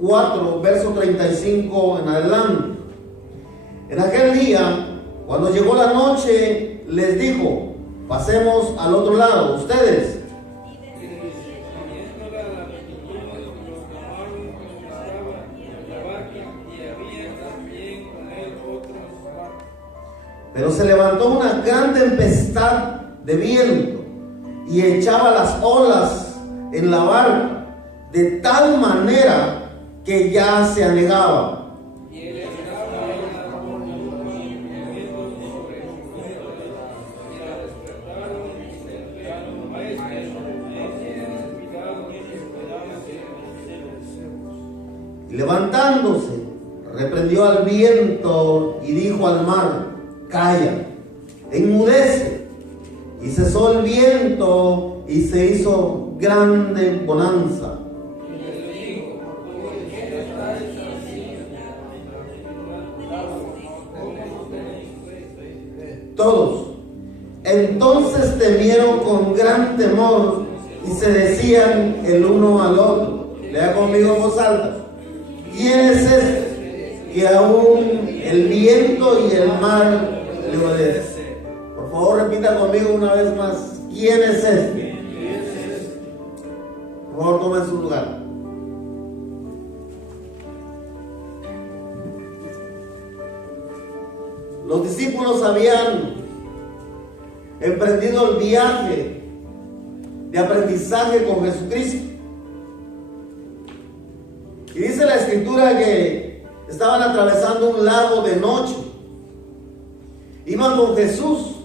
4, verso 35 en adelante. En aquel día, cuando llegó la noche, les dijo: pasemos al otro lado. Ustedes. Pero se levantó una gran tempestad de viento y echaba las olas en la barca de tal manera que ya se anegaba. Y levantándose, reprendió al viento y dijo al mar: calla, enmudece. Y cesó el viento y se hizo grande bonanza. Todos entonces temieron con gran temor y se decían el uno al otro. Lea conmigo en voz alta: ¿quién es este que aún el viento y el mar le obedecen? Por favor, repita conmigo una vez más: ¿quién es este? Por favor, tome su lugar. Los discípulos habían emprendido el viaje de aprendizaje con Jesucristo. Y dice la Escritura que estaban atravesando un lago de noche. Iban con Jesús.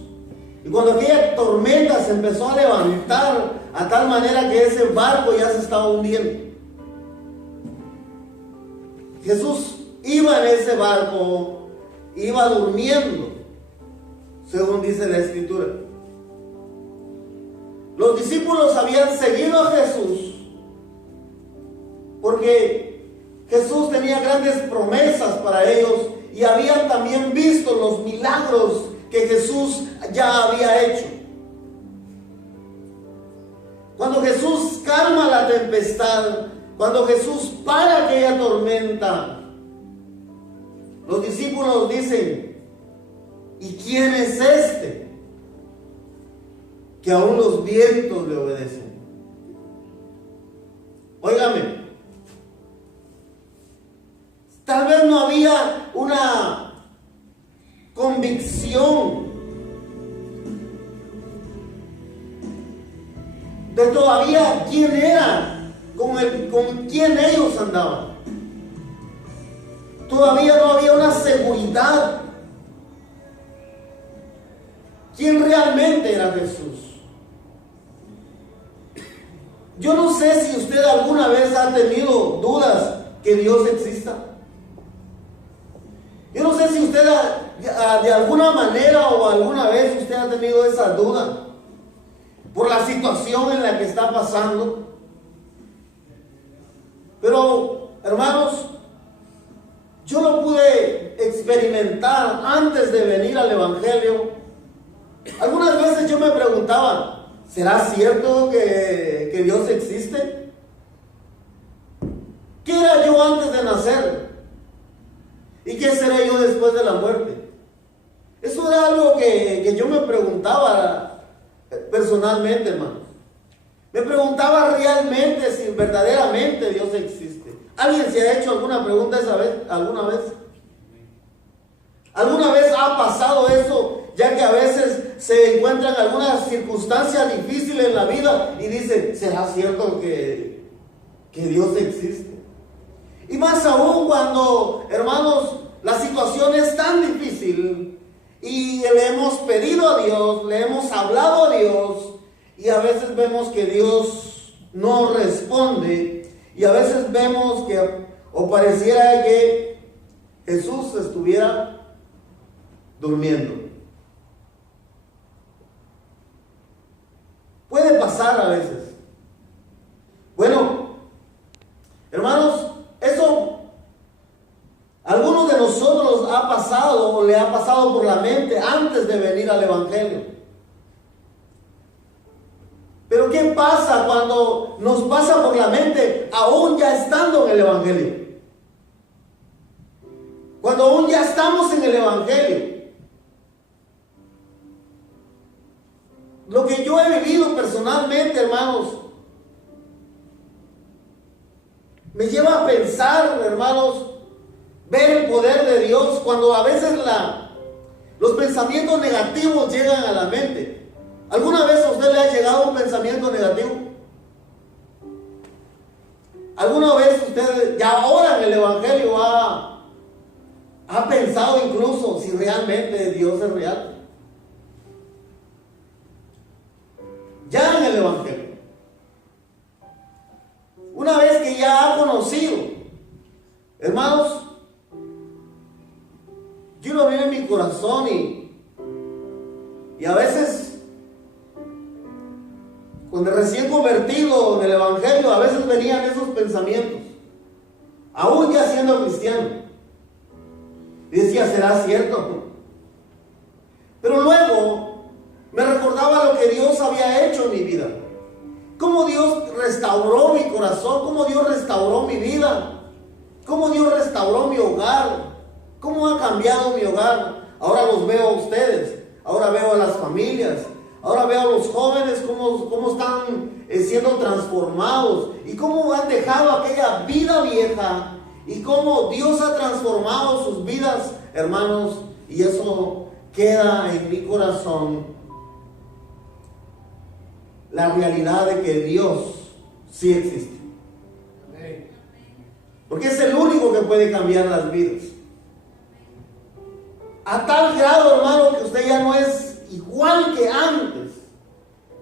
Y cuando aquella tormenta se empezó a levantar a tal manera que ese barco ya se estaba hundiendo, Jesús iba en ese barco, iba durmiendo, según dice la Escritura. Los discípulos habían seguido a Jesús porque Jesús tenía grandes promesas para ellos y habían también visto los milagros que Jesús ya había hecho. Cuando Jesús calma la tempestad, cuando Jesús para aquella tormenta, los discípulos dicen: ¿y quién es este que aún los vientos le obedecen? Óigame, tal vez no había una convicción de todavía quién era, con quién ellos andaban. Todavía no había una seguridad quién realmente era Jesús. Yo no sé si usted alguna vez ha tenido dudas que Dios exista. Yo no sé si usted de alguna manera o alguna vez usted ha tenido esa duda por la situación en la que está pasando. Pero, hermanos, yo lo pude experimentar antes de venir al Evangelio. Algunas veces yo me preguntaba: ¿será cierto que Dios existe? ¿Qué era yo antes de nacer? ¿Y qué seré yo después de la muerte? Eso era algo que yo me preguntaba personalmente, hermano. Me preguntaba realmente si verdaderamente Dios existe. ¿Alguien se ha hecho alguna pregunta esa vez, alguna vez? ¿Alguna vez ha pasado eso, ya que a veces se encuentran algunas circunstancias difíciles en la vida y dicen: ¿será cierto que Dios existe? Y más aún cuando, hermanos, la situación es tan difícil y le hemos pedido a Dios, le hemos hablado a Dios, y a veces vemos que Dios no responde, y a veces vemos que, o pareciera que Jesús estuviera durmiendo. Puede pasar a veces. Bueno, hermanos, eso a algunos de nosotros ha pasado o le ha pasado por la mente antes de venir al Evangelio. Pero ¿qué pasa cuando nos pasa por la mente aún ya estando en el Evangelio? cuando aún ya estamos en el Evangelio. Lo que yo he vivido personalmente, hermanos, me lleva a pensar, hermanos, ver el poder de Dios cuando a veces los pensamientos negativos llegan a la mente. ¿Alguna vez a usted le ha llegado un pensamiento negativo? ¿Alguna vez usted, ya ahora en el Evangelio, ha pensado incluso si realmente Dios es real? Ya en el Evangelio. Una vez que ya ha conocido, hermanos, yo lo veo en mi corazón y a veces, cuando recién convertido en el Evangelio, a veces venían esos pensamientos, aún ya siendo cristiano. Y decía, ¿será cierto? Pero luego me recordaba lo que Dios había hecho en mi vida. Cómo Dios restauró mi corazón, cómo Dios restauró mi vida, cómo Dios restauró mi hogar, cómo ha cambiado mi hogar. Ahora los veo a ustedes, ahora veo a las familias, ahora veo a los jóvenes cómo están siendo transformados y cómo han dejado aquella vida vieja y cómo Dios ha transformado sus vidas, hermanos, y eso queda en mi corazón. La realidad de que Dios sí existe. Porque es el único que puede cambiar las vidas. A tal grado, hermano, que usted ya no es igual que antes.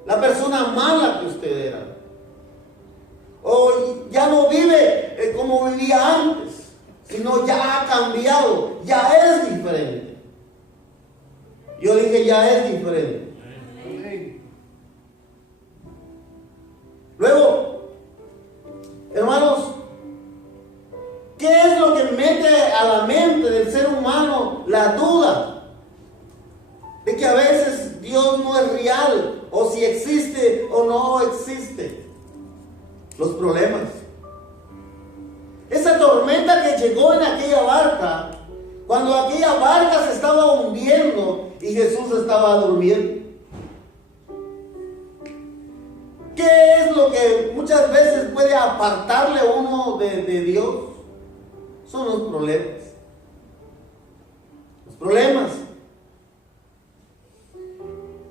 La persona mala que usted era. O ya no vive como vivía antes, sino ya ha cambiado, ya es diferente. Yo dije, ya es diferente. Luego, hermanos, ¿qué es lo que mete a la mente del ser humano la duda de que a veces Dios no es real, o si existe o no existe? Los problemas. Esa tormenta que llegó en aquella barca, cuando aquella barca se estaba hundiendo y Jesús estaba durmiendo. ¿Qué es lo que muchas veces puede apartarle a uno de Dios? Son los problemas. Los problemas.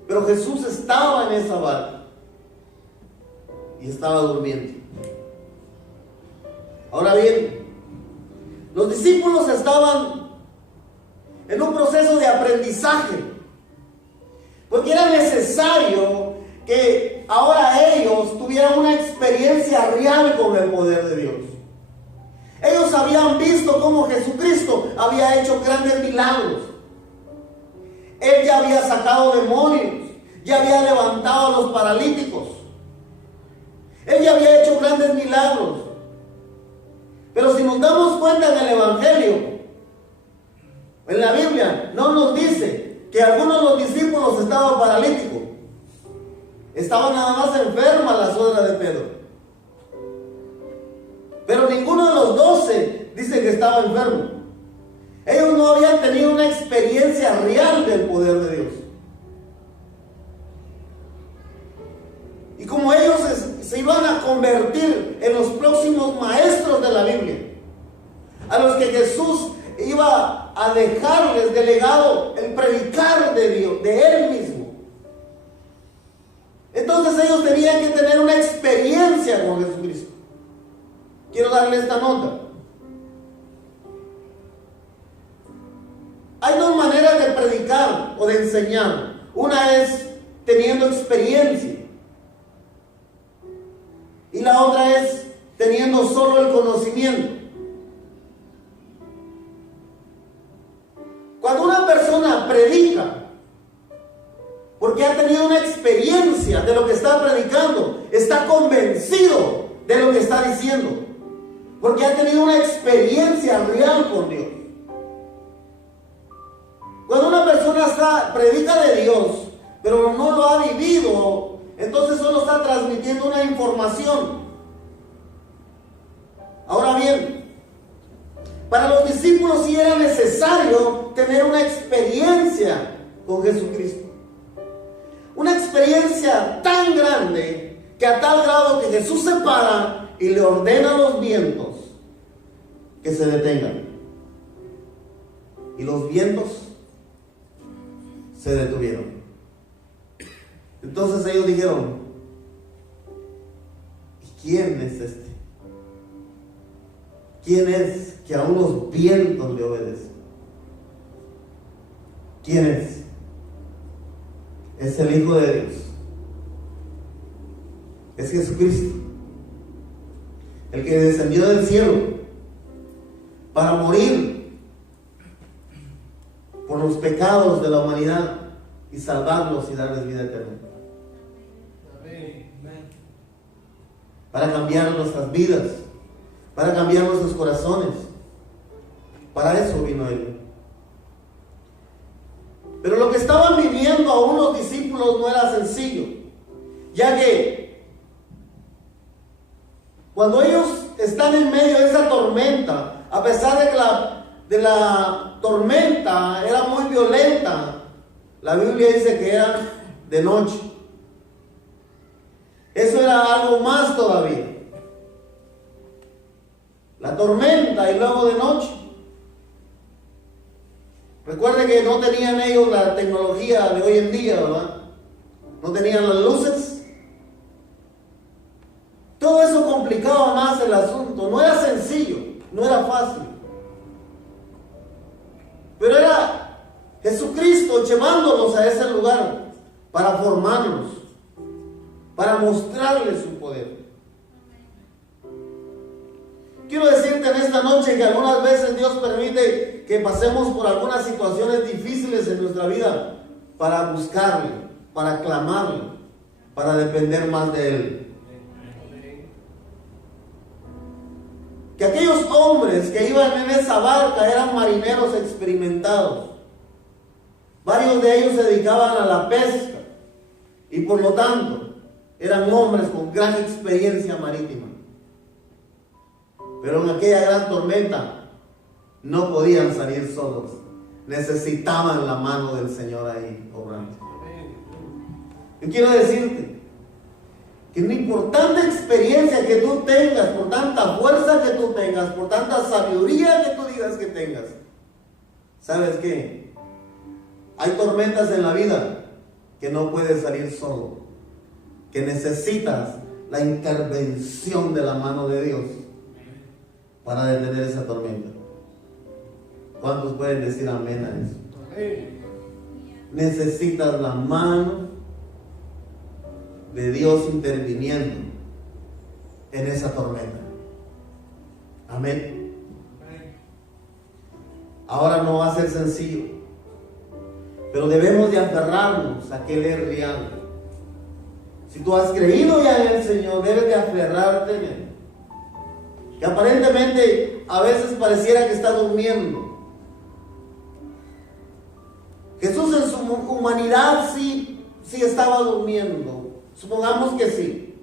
Pero Jesús estaba en esa barca y estaba durmiendo. Ahora bien, los discípulos estaban en un proceso de aprendizaje, porque era necesario que ahora ellos tuvieran una experiencia real con el poder de Dios. Ellos habían visto cómo Jesucristo había hecho grandes milagros. Él ya había sacado demonios, ya había levantado a los paralíticos. Él ya había hecho grandes milagros. Pero si nos damos cuenta en el Evangelio, en la Biblia, no nos dice que algunos de los discípulos estaban paralíticos. Estaba nada más enferma la suegra de Pedro. Pero ninguno de los 12 dice que estaba enfermo. Ellos no habían tenido una experiencia real del poder de Dios. Y como ellos se iban a convertir en los próximos maestros de la Biblia, a los que Jesús iba a dejarles de legado el predicar de Dios, de Él mismo. Entonces ellos tenían que tener una experiencia con Jesucristo. Quiero darle esta nota. Hay dos maneras de predicar o de enseñar. Una es teniendo experiencia. Y la otra es teniendo solo el conocimiento. Cuando una persona predica, porque ha tenido una experiencia de lo que está predicando, está convencido de lo que está diciendo, porque ha tenido una experiencia real con Dios. Cuando una persona predica de Dios, pero no lo ha vivido, entonces solo está transmitiendo una información. Ahora bien, para los discípulos sí era necesario necesario tener una experiencia con Jesucristo. Una experiencia tan grande que a tal grado que Jesús se para y le ordena a los vientos que se detengan. Y los vientos se detuvieron. Entonces ellos dijeron: ¿quién es este? ¿Quién es que aún los vientos le obedecen? ¿Quién es? Es el Hijo de Dios. Es Jesucristo, el que descendió del cielo para morir por los pecados de la humanidad y salvarlos y darles vida eterna. Para cambiar nuestras vidas, para cambiar nuestros corazones. Para eso vino Él. Pero lo que estaban viviendo aún los discípulos no era sencillo, ya que cuando ellos están en medio de esa tormenta, a pesar de la tormenta era muy violenta, la Biblia dice que era de noche. Eso era algo más todavía. La tormenta y luego de noche. Recuerden que no tenían ellos la tecnología de hoy en día, ¿verdad? No tenían las luces. Todo eso complicaba más el asunto. No era sencillo, no era fácil. Pero era Jesucristo llevándolos a ese lugar para formarlos, para mostrarles su poder. Quiero decirte en esta noche que algunas veces Dios permite que pasemos por algunas situaciones difíciles en nuestra vida para buscarle, para clamarle, para depender más de Él. Que aquellos hombres que iban en esa barca eran marineros experimentados. Varios de ellos se dedicaban a la pesca y por lo tanto eran hombres con gran experiencia marítima. Pero en aquella gran tormenta no podían salir solos. Necesitaban la mano del Señor ahí obrando. Yo quiero decirte que una importante experiencia que tú tengas, por tanta fuerza que tú tengas, por tanta sabiduría que tú digas que tengas, ¿sabes qué? Hay tormentas en la vida que no puedes salir solo, que necesitas la intervención de la mano de Dios para detener esa tormenta. ¿Cuántos pueden decir amén a eso? Necesitas la mano de Dios interviniendo en esa tormenta. Amén. Ahora no va a ser sencillo, pero debemos de aferrarnos a que Él es real. Si tú has creído ya en el Señor, debes de aferrarte en Él. Que aparentemente a veces pareciera que está durmiendo. Jesús en su humanidad sí estaba durmiendo. Supongamos que sí.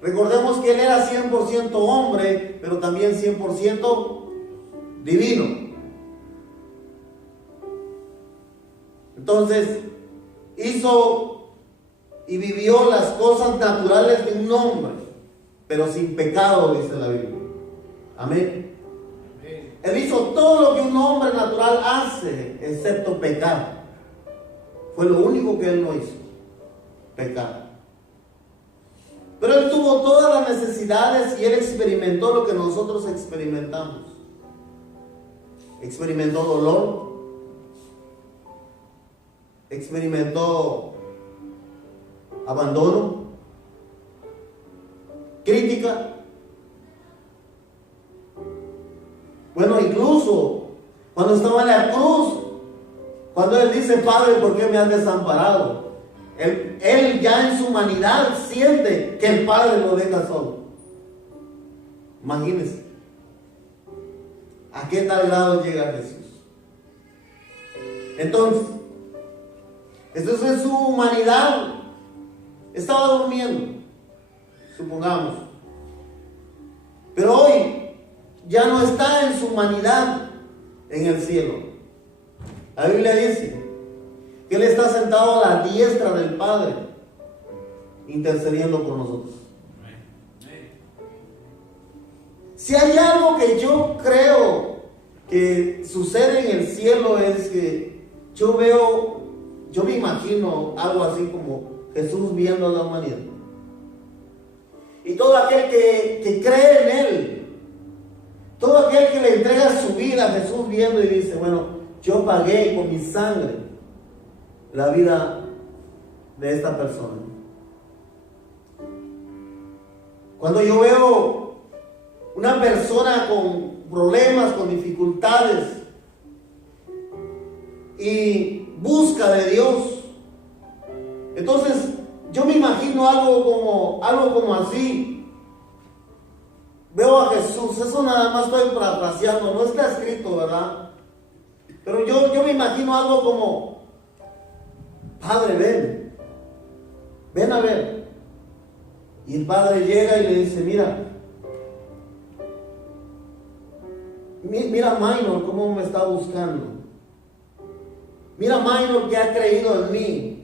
Recordemos que Él era 100% hombre, pero también 100% divino. Entonces, hizo y vivió las cosas naturales de un hombre, pero sin pecado, dice la Biblia. Amén. Él hizo todo lo que un hombre natural hace, excepto pecar. Fue lo único que Él no hizo, pecar. Pero Él tuvo todas las necesidades y Él experimentó lo que nosotros experimentamos. Experimentó dolor, experimentó abandono, crítica. Bueno, incluso cuando estaba en la cruz, cuando Él dice: Padre, ¿por qué me has desamparado? Él ya en su humanidad siente que el Padre lo deja solo. Imagínense a qué tal grado llega Jesús. Entonces en su humanidad estaba durmiendo, supongamos. Pero hoy ya no está en su humanidad, en el cielo. La Biblia dice que Él está sentado a la diestra del Padre, intercediendo por nosotros. Si hay algo que yo creo que sucede en el cielo, es que yo me imagino algo así como Jesús viendo a la humanidad. Y todo aquel que cree en Él, todo aquel que le entrega su vida a Jesús viendo y dice, bueno, yo pagué con mi sangre la vida de esta persona. Cuando yo veo una persona con problemas, con dificultades y busca de Dios, entonces yo me imagino algo como así. Veo a Jesús, eso nada más estoy parafraseando, no está escrito, ¿verdad? Pero yo me imagino algo como, Padre, ven a ver. Y el Padre llega y le dice, mira Minor cómo me está buscando. Mira Minor que ha creído en mí.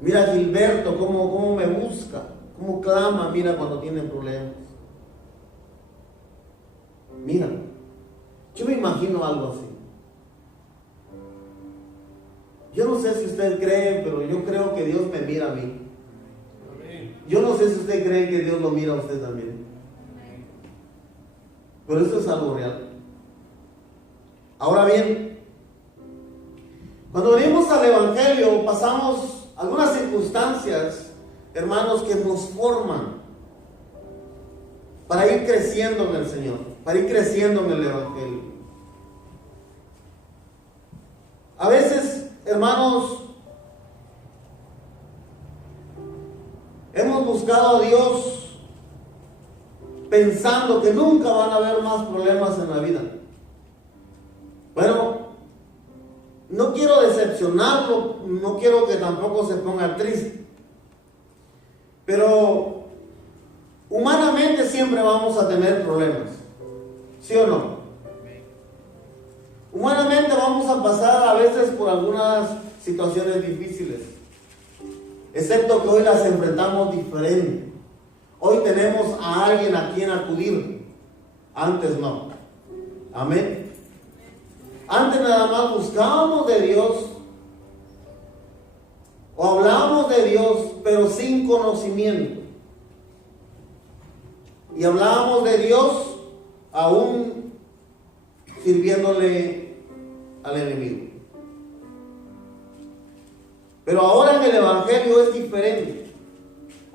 Mira Gilberto cómo me busca, cómo clama, mira cuando tiene problemas. Mira, yo me imagino algo así. Yo no sé si usted cree, pero yo creo que Dios me mira a mí. Yo no sé si usted cree que Dios lo mira a usted también. Pero eso es algo real. Ahora bien, cuando venimos al Evangelio, pasamos algunas circunstancias, hermanos, que nos forman para ir creciendo en el Señor, para ir creciendo en el Evangelio. A veces, hermanos, hemos buscado a Dios pensando que nunca van a haber más problemas en la vida. Bueno, no quiero decepcionarlo, no quiero que tampoco se ponga triste, pero humanamente siempre vamos a tener problemas, ¿sí o no? Humanamente vamos a pasar a veces por algunas situaciones difíciles, excepto que hoy las enfrentamos diferente. Hoy tenemos a alguien a quien acudir, antes no. Amén. Antes nada más buscábamos de Dios o hablábamos de Dios, pero sin conocimiento. Y hablábamos de Dios aún sirviéndole al enemigo. Pero ahora en el Evangelio es diferente.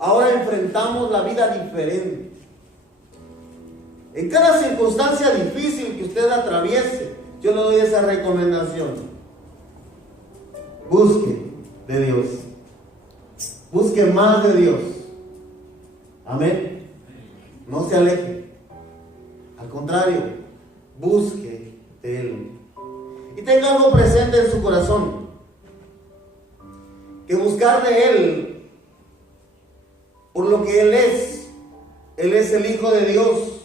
Ahora enfrentamos la vida diferente. En cada circunstancia difícil que usted atraviese, yo le doy esa recomendación. Busque de Dios. Busque más de Dios. Amén. No se aleje. Al contrario, busque de Él. Y tenga algo presente en su corazón. Que buscar de Él, por lo que Él es el Hijo de Dios.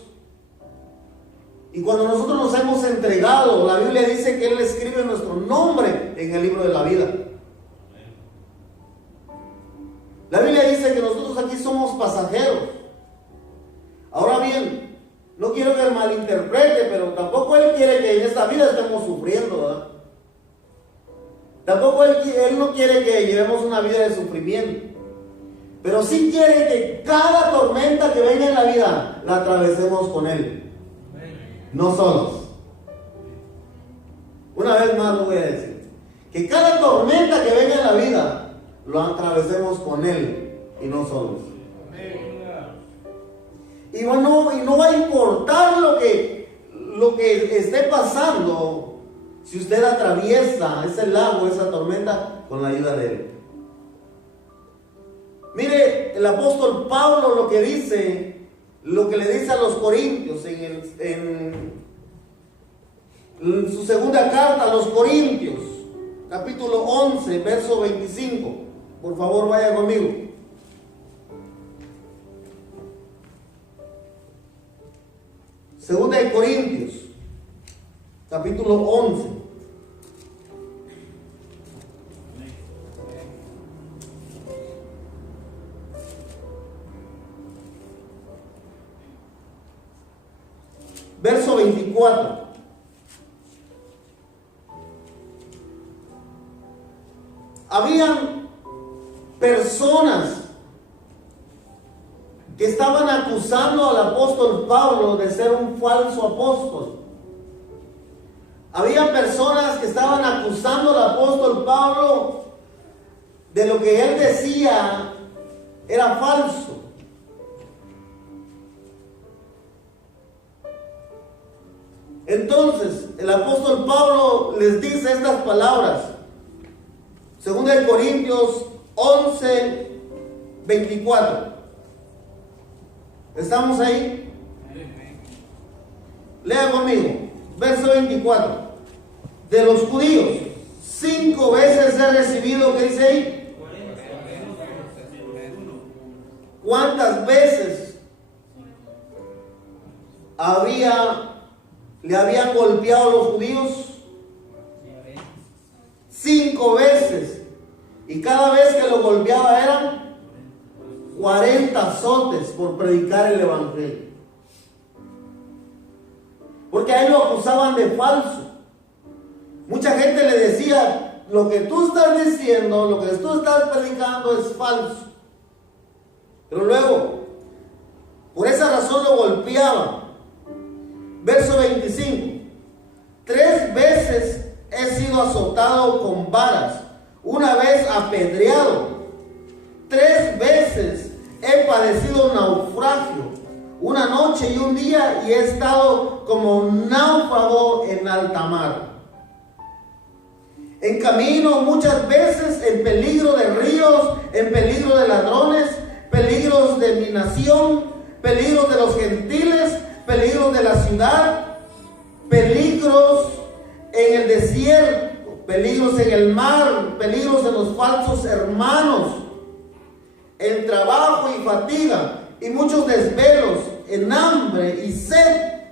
Y cuando nosotros nos hemos entregado, la Biblia dice que Él escribe nuestro nombre en el libro de la vida. La Biblia dice que nosotros aquí somos pasajeros. Ahora bien, no quiero que malinterprete, pero tampoco Él quiere que en esta vida estemos sufriendo, ¿verdad? Tampoco Él no quiere que llevemos una vida de sufrimiento. Pero sí quiere que cada tormenta que venga en la vida la atravesemos con Él. No solos. Una vez más lo voy a decir. Que cada tormenta que venga en la vida lo atravesemos con Él y no solos. Y no va a importar lo que esté pasando si usted atraviesa ese lago, esa tormenta, con la ayuda de Él. Mire, el apóstol Pablo lo que le dice a los corintios en su segunda carta a los Corintios, capítulo 11, verso 25. Por favor, vaya conmigo. Segunda de Corintios, capítulo 11. Verso 24. Habían personas que estaban acusando al apóstol Pablo de ser un falso apóstol. Había personas que estaban acusando al apóstol Pablo de lo que él decía era falso. Entonces, el apóstol Pablo les dice estas palabras. 2 Corintios 11, 24. ¿Estamos ahí? Lea conmigo. Verso 24. De los judíos, 5 veces he recibido, ¿qué dice ahí? ¿Cuántas veces le habían golpeado a los judíos? 5 veces. Y cada vez que lo golpeaba eran 40 azotes por predicar el evangelio. Porque a él lo acusaban de falso. Mucha gente le decía: lo que tú estás diciendo, lo que tú estás predicando es falso. Pero luego, por esa razón lo golpeaban. Verso 25. 3 veces he sido azotado con varas, una vez apedreado. 3 veces he padecido naufragio, una noche y un día, y he estado como un náufrago en alta mar. En camino muchas veces, en peligro de ríos, en peligro de ladrones, peligros de mi nación, peligros de los gentiles, peligros de la ciudad, peligros en el desierto, peligros en el mar, peligros en los falsos hermanos, en trabajo y fatiga, y muchos desvelos, en hambre y sed,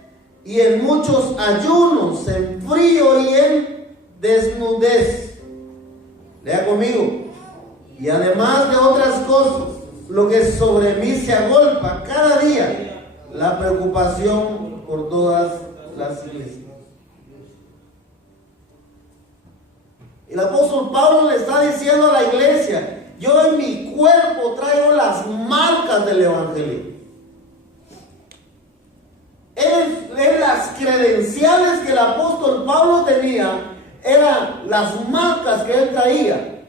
y en muchos ayunos, en frío y en desnudez. Lea conmigo. Y además de otras cosas, lo que sobre mí se agolpa cada día, la preocupación por todas las iglesias. El apóstol Pablo le está diciendo a la iglesia: yo en mi cuerpo traigo las marcas del evangelio. Es las credenciales que el apóstol Pablo tenía, eran las marcas que él traía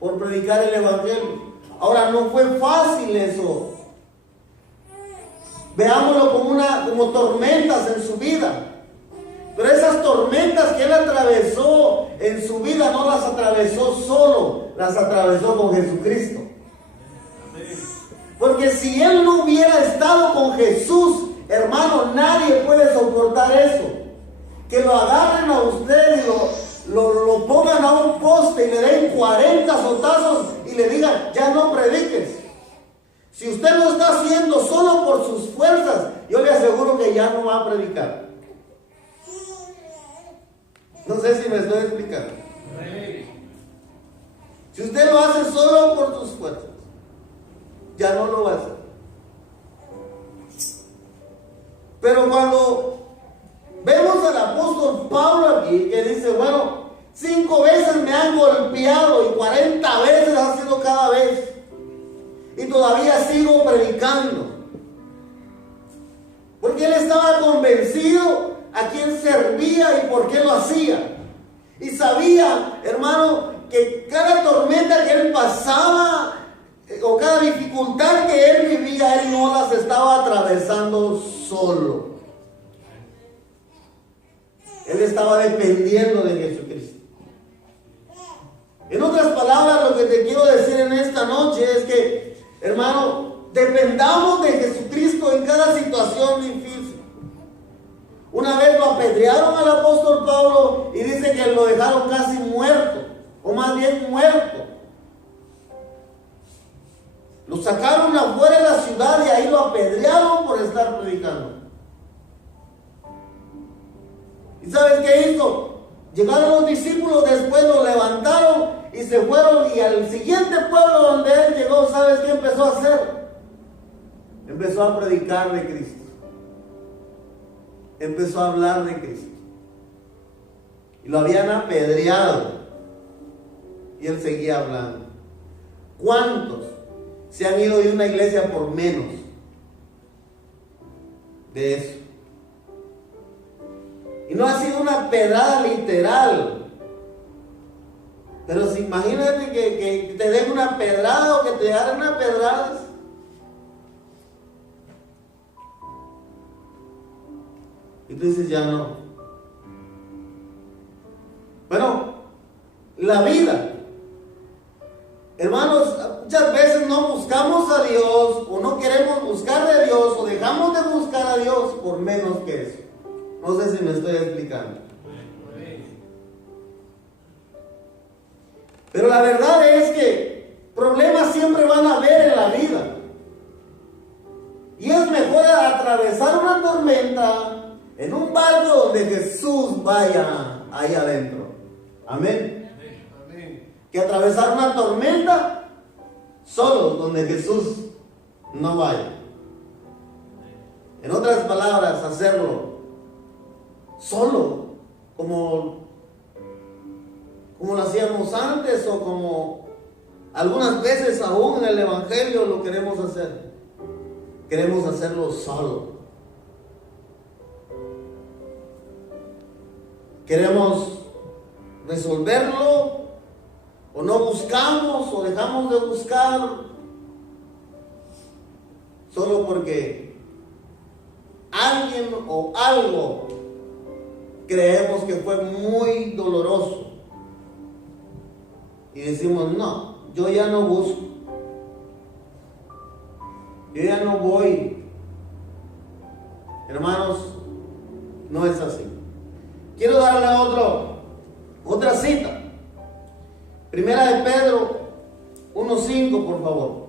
por predicar el evangelio. Ahora, no fue fácil eso. Veámoslo como tormentas en su vida. Pero esas tormentas que él atravesó en su vida no las atravesó solo, las atravesó con Jesucristo. Porque si él no hubiera estado con Jesús, hermano, nadie puede soportar eso. Que lo agarren a usted y lo pongan a un poste y le den 40 azotazos y le digan: ya no prediques. Si usted lo está haciendo solo por sus fuerzas, yo le aseguro que ya no va a predicar. No sé si me estoy explicando. Si usted lo hace solo por sus fuerzas, ya no lo va a hacer. Pero cuando vemos al apóstol Pablo aquí, que dice: bueno, 5 veces me han golpeado y 40 veces ha sido cada vez, y todavía sigo predicando. Porque él estaba convencido a quién servía y por qué lo hacía. Y sabía, hermano, que cada tormenta que él pasaba o cada dificultad que él vivía, él no las estaba atravesando solo. Él estaba dependiendo de Jesucristo. En otras palabras, lo que te quiero decir en esta noche es que, hermano, dependamos de Jesucristo en cada situación difícil. Una vez lo apedrearon al apóstol Pablo y dice que lo dejaron casi muerto, o más bien muerto. Lo sacaron afuera de la ciudad y ahí lo apedrearon por estar predicando. ¿Y sabes qué hizo? Llegaron los discípulos, después lo levantaron y se fueron, y al siguiente pueblo donde él llegó, ¿sabes qué empezó a hacer? Empezó a predicar de Cristo. Empezó a hablar de Cristo. Y lo habían apedreado. Y él seguía hablando. ¿Cuántos se han ido de una iglesia por menos de eso? Y no ha sido una pedrada literal. Pero si imagínate que te den una pedrada o que te hagan una pedrada. Y tú dices, ya no. Bueno, la vida. Hermanos, muchas veces no buscamos a Dios, o no queremos buscar de Dios, o dejamos de buscar a Dios por menos que eso. No sé si me estoy explicando. Pero la verdad es que problemas siempre van a haber en la vida. Y es mejor atravesar una tormenta en un barco donde Jesús vaya ahí adentro. Amén. Que atravesar una tormenta solo donde Jesús no vaya. En otras palabras, hacerlo solo, como lo hacíamos antes, o como algunas veces aún en el Evangelio lo queremos hacer. Queremos hacerlo solo. Queremos resolverlo, o no buscamos, o dejamos de buscar, solo porque alguien o algo creemos que fue muy doloroso. Y decimos, no, yo ya no busco. Yo ya no voy. Hermanos, no es así. Quiero darle otra cita. Primera de Pedro 1:5, por favor.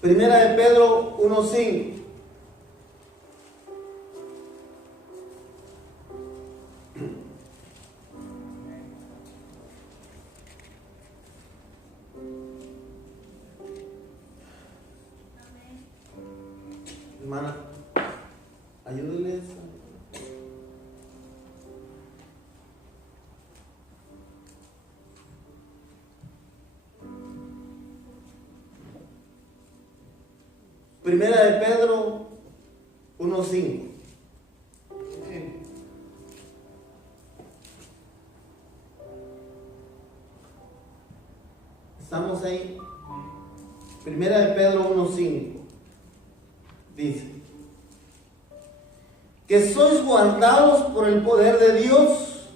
Primera de Pedro 1:5. Hermana, ayúdenles. Primera de Pedro 1:5. ¿Estamos ahí? Primera de Pedro 1:5. Dice que sois guardados por el poder de Dios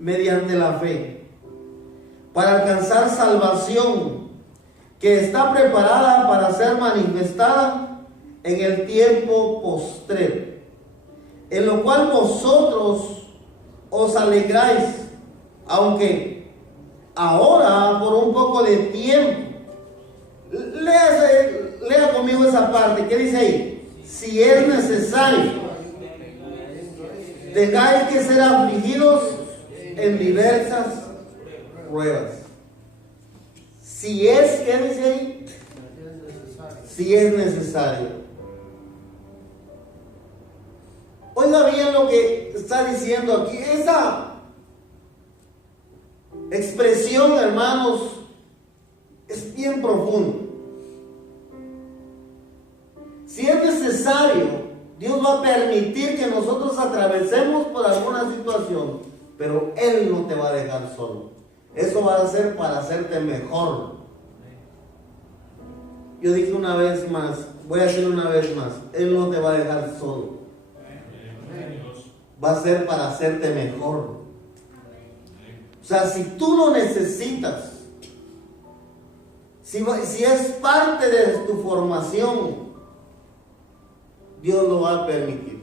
mediante la fe, para alcanzar salvación que está preparada para ser manifestada en el tiempo postrero, en lo cual vosotros os alegráis, aunque ahora por un poco de tiempo. Lea conmigo esa parte. ¿Qué dice ahí? Si es necesario, tengáis que ser afligidos en diversas pruebas. Si es, ¿qué dice ahí? Si es necesario. Oiga bien lo que está diciendo aquí. Esa expresión, hermanos, es bien profunda. Si es necesario, Dios va a permitir que nosotros atravesemos por alguna situación, pero Él no te va a dejar solo. Eso va a ser para hacerte mejor. Yo dije una vez más, voy a decir una vez más, Él no te va a dejar solo. Va a ser para hacerte mejor. O sea, si tú lo necesitas, si es parte de tu formación, Dios lo va a permitir.